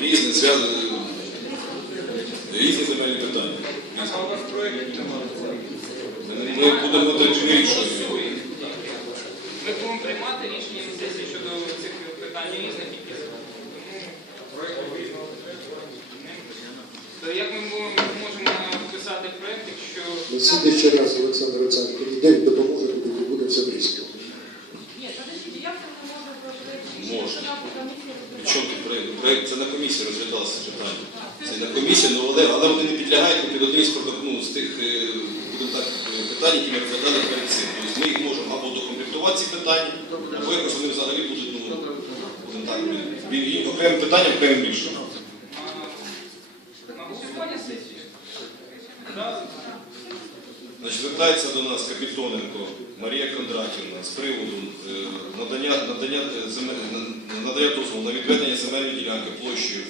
різні зв'язані різні земельні питання. А у вас проєктів немає? Ми будемо вирішувати. Ми будемо приймати рішення сесії щодо цих питань різних якісь. Як ми можемо вписати проєкт, якщо Насідь ще раз, Олександр Олександрович, день допоможе, буде все близько. Нет, подождите, як це не може зробити? Може. комісії Причому тут проєкт? Проєкт це на комісії розглядалося питання. Це на комісії, ну, але, але вони не підлягають під один з ну, з тих е, так, е, питань, які ми розглядали перед цим. Тобто ми їх можемо або докомплектувати ці питання, або якось вони взагалі будуть, ну, так, окремим питанням, окремим рішенням. Значить, звертається до нас Капітоненко Марія Кондратівна з приводу е, надання, надання, надання дозволу на відведення земельної ділянки площею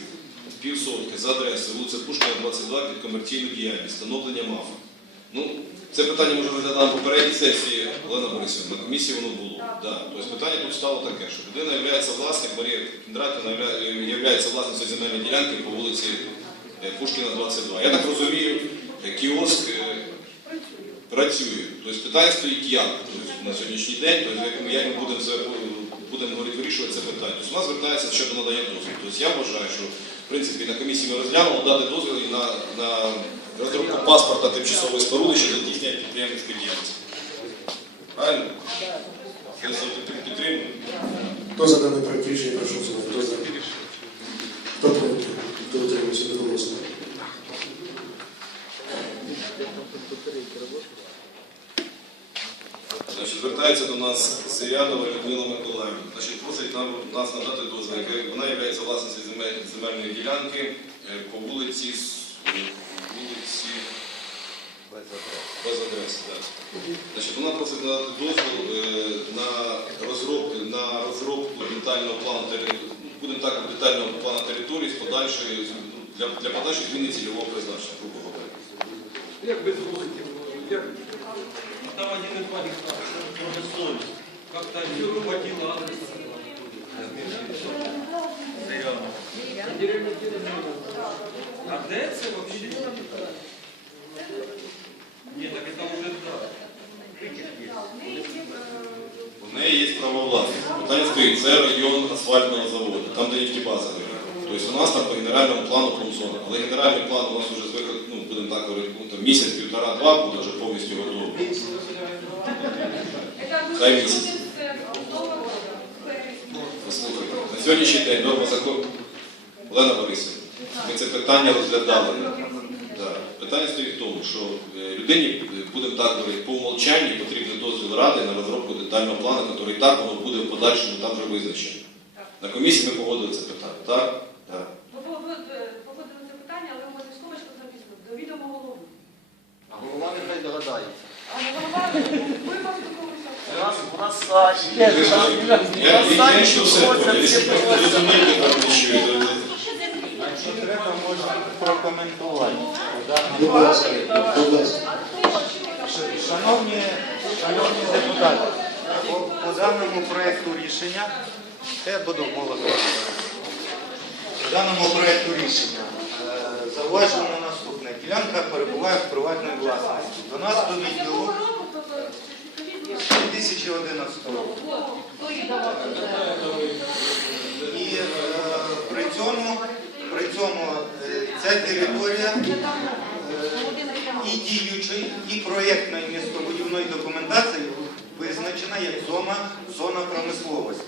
півсотки за адресою вулиця Пушкіна, 22 під комерційну діяльність, встановлення МАФа. Ну, це питання ми вже розглядали на попередній сесії Олена Борисівна, на комісії воно було. Да. Тобто питання тут стало таке, що людина є власник, Марія Кондратівна є власницею земельної ділянки по вулиці е, Пушкіна, 22. Я так розумію, е, кіоск е, працює. Тобто питання стоїть як тобто, на сьогоднішній день, тобто, як, ми, будемо будемо вирішувати це питання. Тобто, у нас звертається щодо надання дозволу. Тобто я вважаю, що в принципі на комісії ми розглянули дати дозвіл і на, на розробку паспорта тимчасової споруди щодо здійснення підприємницької діяльності. Правильно? Я все підтримую. Хто за даний проект рішення, прошу голосувати. Хто за? Хто проти? Хто утримався до голосу? Значить, звертається до нас Сирянова Людмила Миколаївна. Значить, просить нам, нас надати Вона є власницею земельної ділянки е, по вулиці, вулиці без адреси. Значить, вона просить надати дозвіл е, на розробку, на розробку детального плану території, будемо так, детального плану території з подальшої, для, для подальшої зміни цільового призначення, грубо говоря. Як без вуликів? Як? Там один и два гектара. Как-то не хватило адреса. А де це вообще? Ні, так это уже да. У неї є право власності. Питання стоїть, це район асфальтного заводу, там де нефтебаза. Тобто у нас там по генеральному плану промзона. Але генеральний план у нас вже з виход, ну, будемо так говорити, ну, місяць, півтора-два буде вже повністю готовий. Хай місяць. Послухайте, на сьогоднішній день норма закону. Олена Борисівна, ми це питання розглядали. Да. Питання стоїть в тому, що е, людині, е, будемо так говорити, по умолчанні потрібен дозвіл ради на розробку детального плану, який так воно буде в подальшому там вже визначено. На комісії ми погодили це питання, так? Так. Походили це питання, але ми в скобочках записано. До відома голови. А голова нехай догадається. А голова, Шановні, шановні депутати, по, по даному проєкту рішення, я буду голосувати. По даному проєкту рішення е, зауважено наступне. Ділянка перебуває в приватній власності. До нас до відділу 2011 року. І е, при цьому, е, ця територія е, і діючої, і проєктної містобудівної документації визначена як зона, промисловості.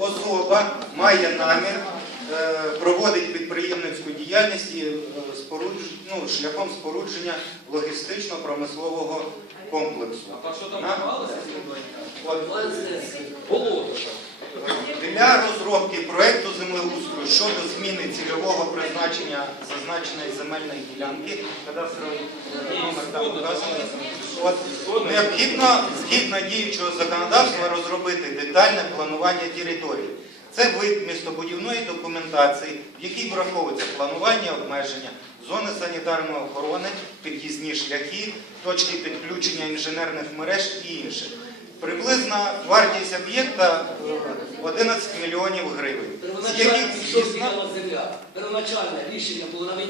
Особа має намір проводить підприємницьку діяльність ну, шляхом спорудження логістично-промислового комплексу. А що там На- малося? Болото. Для розробки проекту землеустрою щодо зміни цільового призначення зазначеної земельної ділянки, от, необхідно згідно діючого законодавства розробити детальне планування території. Це вид містобудівної документації, в якій враховується планування обмеження, зони санітарної охорони, під'їзні шляхи, точки підключення інженерних мереж і інше. Приблизна вартість об'єкта е, 11 мільйонів гривень. Первоначальне, земля. Рішення було. Там є-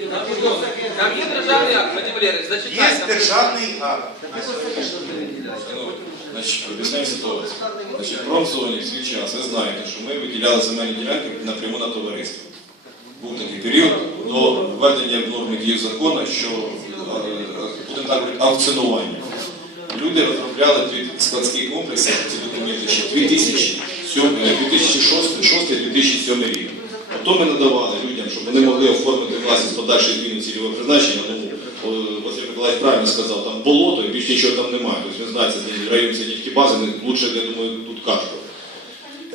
Там є державний акт, Вадим Валерійович, є державний акт. на. Ну, значить, об'ясняємо ситуацію. Значить, в промзоні в свій час, ви знаєте, що ми виділяли земельні ділянки напряму на товариство. Був такий період до введення в норми дії закону, що е, будемо так говорити, аукціонування. Люди розробляли дві складські комплекси, ці документи ще 2006-2007 рік. Ото ми надавали людям, щоб вони могли оформити власність подальшої зміни цільового призначення. Ну, о, Василь Миколаївич правильно сказав, там болото і більш нічого там немає. Тобто ви знаєте, це район сидітки бази, лучше, я думаю, тут.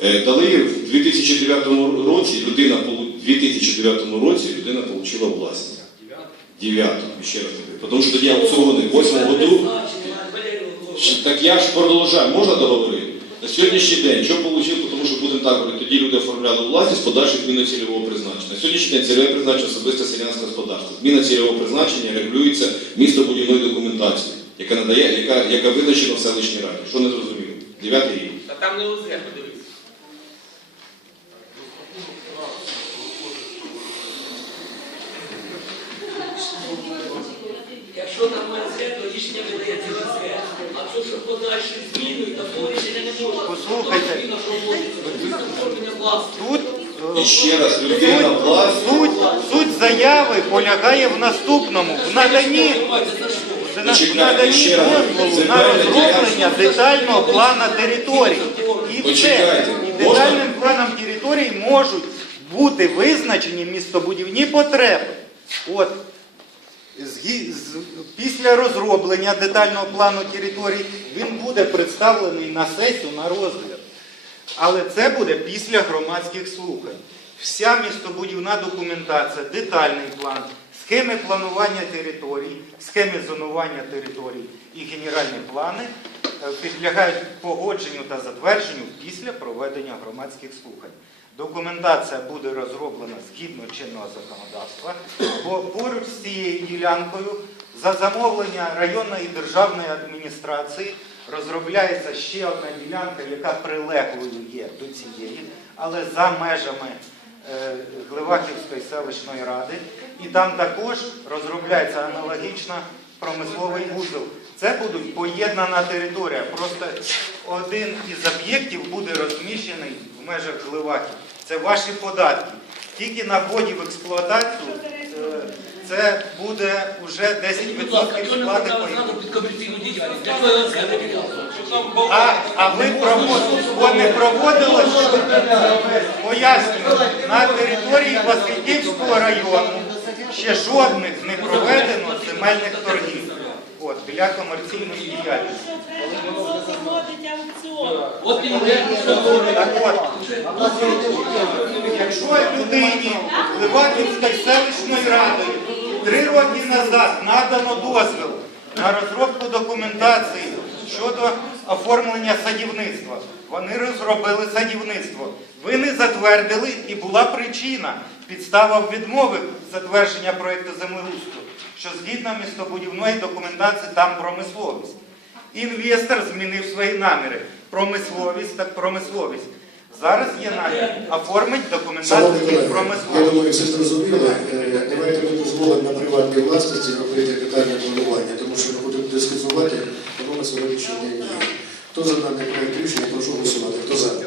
Е, Дали в 2009 році людина в 2009 році людина отримала власність. 9 ще раз говорю. Тому що тоді аукціони в 8 году Так я ж продовжаю, можна договорити? На сьогоднішній день, що отримав, тому що будемо так говорити, тоді люди оформляли власність, подальших зміни цільового призначення. На сьогоднішній день цільове призначення особисте селянське господарство. Зміна цільового призначення регулюється містобудівною документацією, яка надає, яка, яка визначена в селищній раді. Що не зрозуміло? Дев'ятий рік. Та там не ОЗ, подивись. Якщо там рішення видається ОСГ. А то, що подальші зміни, такого рішення не може. Послухайте. Зміна проводиться? Оформлення власності. Тут е, І ще раз, людина власність. суть, суть заяви полягає в наступному, в наданні, в на- наданні дозволу на розроблення детального плану території. І все. І детальним планом території можуть бути визначені містобудівні потреби. От, згі- з- після розроблення детального плану території він буде представлений на сесію на розгляд. Але це буде після громадських слухань. Вся містобудівна документація, детальний план, схеми планування територій, схеми зонування територій і генеральні плани е, підлягають погодженню та затвердженню після проведення громадських слухань. Документація буде розроблена згідно чинного законодавства, бо поруч з цією ділянкою за замовлення районної державної адміністрації розробляється ще одна ділянка, яка прилеглою є до цієї, але за межами е, Гливахівської селищної ради. І там також розробляється аналогічно промисловий вузол. Це буде поєднана територія. Просто один із об'єктів буде розміщений в межах Гливахів. Це ваші податки. Тільки на вводі в експлуатацію е, це буде вже Будь ласка, 10% хто не сплати показав паїв. зразу під комерційну діяльність? Для чого ОСГ виділялося? А, а ви проводили, проводили, пояснюю, на території Васильківського району ще жодних не проведено земельних торгів от, для комерційної діяльності. Так от, якщо людині Ливаківської селищної ради три роки назад надано дозвіл на розробку документації щодо оформлення садівництва, вони розробили садівництво. Ви не затвердили і була причина, підстава відмови затвердження проєкту землеустрою, що згідно містобудівної документації там промисловість. Інвестор змінив свої наміри. Промисловість так промисловість. Зараз є намір оформити документацію Шановні я промисловість. думаю, все зрозуміло. Е, Давайте ми дозволимо на приватній власності робити питання планування, тому що ми будемо дискутувати, тому на сьогоднішній день. Хто за даний проект рішення, прошу голосувати. Хто за?